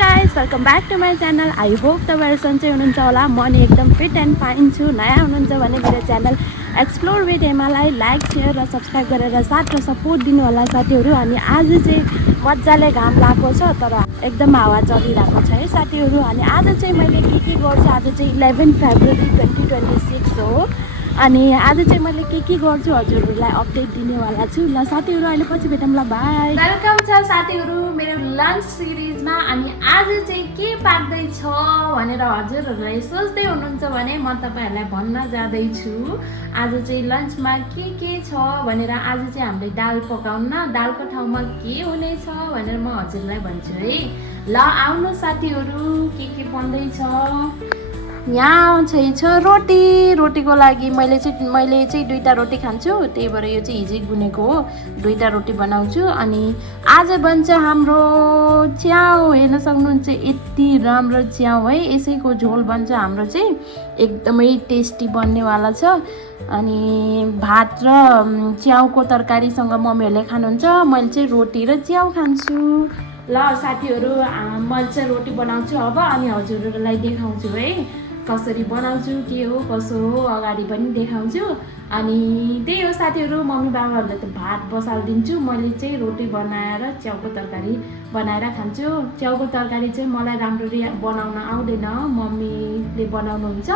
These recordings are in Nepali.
Guys welcome back to my channel. I hope तपाईँहरू सन्चै हुनुहुन्छ होला। म नि एकदम फिट एन्ड फाइन छु। नयाँ हुनुहुन्छ भने मेरो च्यानल एक्सप्लोर विथ एमालाई लाइक सेयर र सब्सक्राइब गरेर साथ र सपोर्ट दिनु होला साथीहरू। अनि आज चाहिँ मजाले घाम लागेको छ तर एकदम हावा चलिरहेको छ है साथीहरू। अनि आज चाहिँ मैले के गर्छु, आज चाहिँ 11 फेब्रुअरी 2026 हो। अनि आज चाहिँ मैले के गर्छु हजुरहरूलाई अपडेट दिनेवाला छु। ल साथीहरू अहिले पछि भेटौँ ल, बाई। वेलकम छ साथीहरू मेरो लन्च सिरिजमा। अनि आज चाहिँ के पाक्दैछ भनेर हजुरहरूलाई सोच्दै हुनुहुन्छ भने म तपाईँहरूलाई भन्न जाँदैछु आज चाहिँ लन्चमा के छ भनेर। आज चाहिँ हामीले दाल पकाउन, दालको ठाउँमा के हुनेछ भनेर म हजुरलाई भन्छु है। ल आउनु साथीहरू के बन्दैछ। यहाँ चाहिँ छ रोटीको लागि मैले चाहिँ 2टा रोटी खान्छु, त्यही भएर यो चाहिँ हिजै गुनेको हो। 2टा रोटी बनाउँछु। अनि आज बन्छ हाम्रो च्याउ, हेर्न सक्नुहुन्छ यति राम्रो च्याउ है। यसैको झोल बन्छ हाम्रो चाहिँ, एकदमै टेस्टी बन्नेवाला छ। अनि भात र च्याउको तरकारीसँग मम्मीहरूले खानुहुन्छ, मैले चाहिँ रोटी र च्याउ खान्छु। ल साथीहरू मैले चाहिँ रोटी बनाउँछु अब, अनि हजुरहरूलाई देखाउँछु है कसरी बनाउँछु, के हो कसो हो अगाडि पनि देखाउँछु। अनि त्यही हो साथीहरू, मम्मी बाबाहरूले त भात बसालिदिन्छु, मैले चाहिँ रोटी बनाएर च्याउको तरकारी बनाएर खान्छु। च्याउको तरकारी चाहिँ मलाई राम्ररी बनाउन आउँदैन, मम्मीले बनाउनुहुन्छ।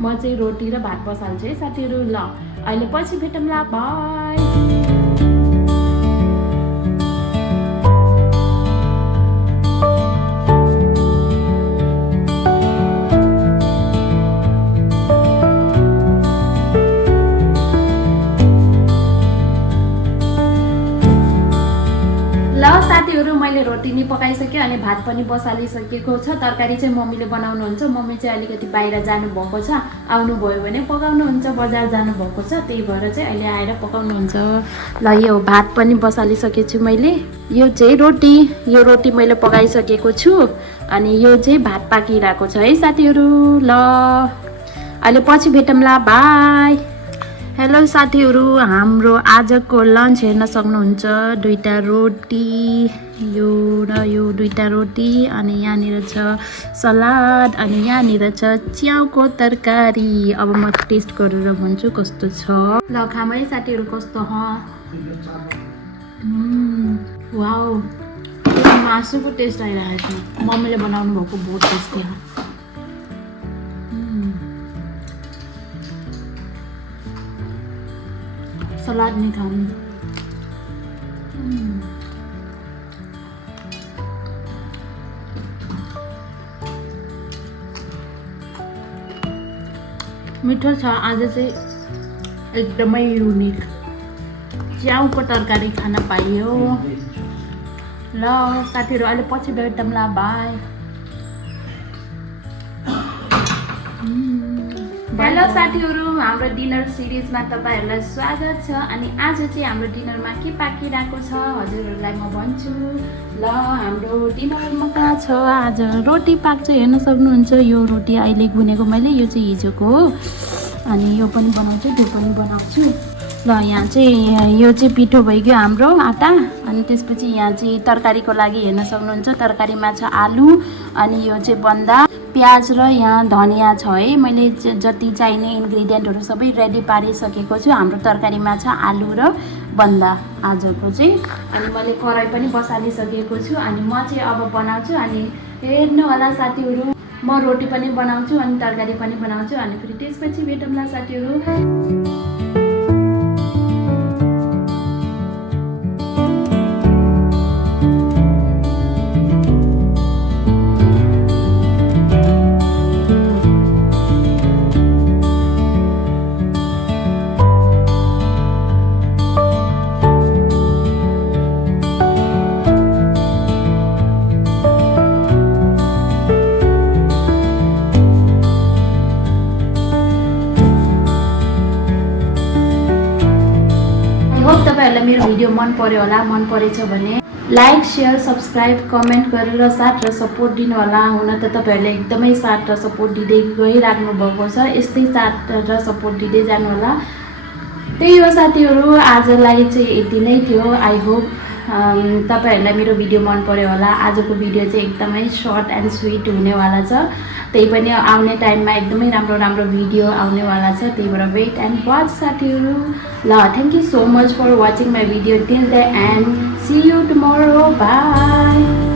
म चाहिँ रोटी र भात बसाल्छु है साथीहरू। ल अहिले पछि भेटौँ ल, बाई। साथीहरू मैले रोटी नि पकाइसकेँ अनि भात पनि बसालिसकेको छ। तरकारी चाहिँ मम्मीले बनाउनुहुन्छ। मम्मी चाहिँ अलिकति बाहिर जानुभएको छ, आउनुभयो भने पकाउनुहुन्छ, बजार जानुभएको छ, त्यही भएर चाहिँ अहिले आएर पकाउनुहुन्छ। ल यो भात पनि बसालिसकेको छु मैले। यो चाहिँ यो रोटी मैले पकाइसकेको छु। अनि यो चाहिँ भात पाकिरहेको छ है साथीहरू। ल अहिले पछि भेटौँ ल, बाई। हेलो साथीहरू, हाम्रो आजको लन्च हेर्न सक्नुहुन्छ 2टा रोटी, यो र यो 2टा रोटी। अनि यहाँनिर छ सलाद, अनि यहाँनिर छ च्याउको तरकारी। अब म टेस्ट गरेर भन्छु कस्तो छ। ल खाम है साथीहरू कस्तो वाउ, मासुको टेस्ट आइरहेको छ। मम्मीले बनाउनु भएको बहुत टेस्टी हो। सलाद नहीं खाऊंगी। मिठो छ आज चाहिँ, एकदमै युनिक च्याउको तरकारी खान पाइयो। ल साथीहरू अहिले पछि भेटौँ ल, बाई। हेलो साथीहरू, हाम्रो डिनर सिरिजमा तपाईँहरूलाई स्वागत छ। अनि आज चाहिँ हाम्रो डिनरमा के पाकिरहेको छ हजुरहरूलाई म भन्छु। ल हाम्रो डिनरमा कहाँ छ, आज रोटी पाक्छ हेर्न सक्नुहुन्छ। यो रोटी अहिले गुनेको मैले, यो चाहिँ हिजोको हो। अनि यो पनि बनाउँछु, त्यो पनि बनाउँछु। ल यहाँ चाहिँ यो चाहिँ पिठो भइगयो हाम्रो आटा। अनि त्यसपछि यहाँ चाहिँ तरकारीको लागि हेर्न सक्नुहुन्छ, तरकारीमा छ आलु, अनि यो चाहिँ बन्दा प्याज र यहाँ धनियाँ छ है। मैले जति चाहिने इन्ग्रिडियन्टहरू सबै रेडी पारिसकेको छु। हाम्रो तरकारीमा छ आलु र बन्दा आजको चाहिँ। अनि मैले कराई पनि बसालिसकेको छु। अनि म चाहिँ अब बनाउँछु। अनि हेर्नु होला साथीहरू, म रोटी पनि बनाउँछु अनि तरकारी पनि बनाउँछु। अनि फेरि त्यसपछि भेटौँ ल साथीहरू। तपाईँहरूलाई मेरो भिडियो मन पर्यो होला। मन परेछ भने लाइक शेयर सब्सक्राइब कमेन्ट गरेर साथ र सपोर्ट दिनु होला। हुन त तपाईँहरूले एकदमै साथ र सपोर्ट दिँदै गइराख्नु भएको छ, यस्तै साथ र सपोर्ट दिँदै जानु होला। त्यही हो साथीहरू, आजलाई चाहिँ यति नै थियो। आई होप तपाईहरुलाई मेरो भिडियो मन पर्यो होला। आजको भिडियो चाहिँ एकदमै सर्ट एन्ड स्वीट हुनेवाला छ। त्यही पनि आउने टाइममा एकदमै राम्रो राम्रो भिडियो आउनेवाला छ। त्यही भएर वेट एन्ड वाच साथीहरु। ल thank you so much for watching my video till the end. See you tomorrow. By.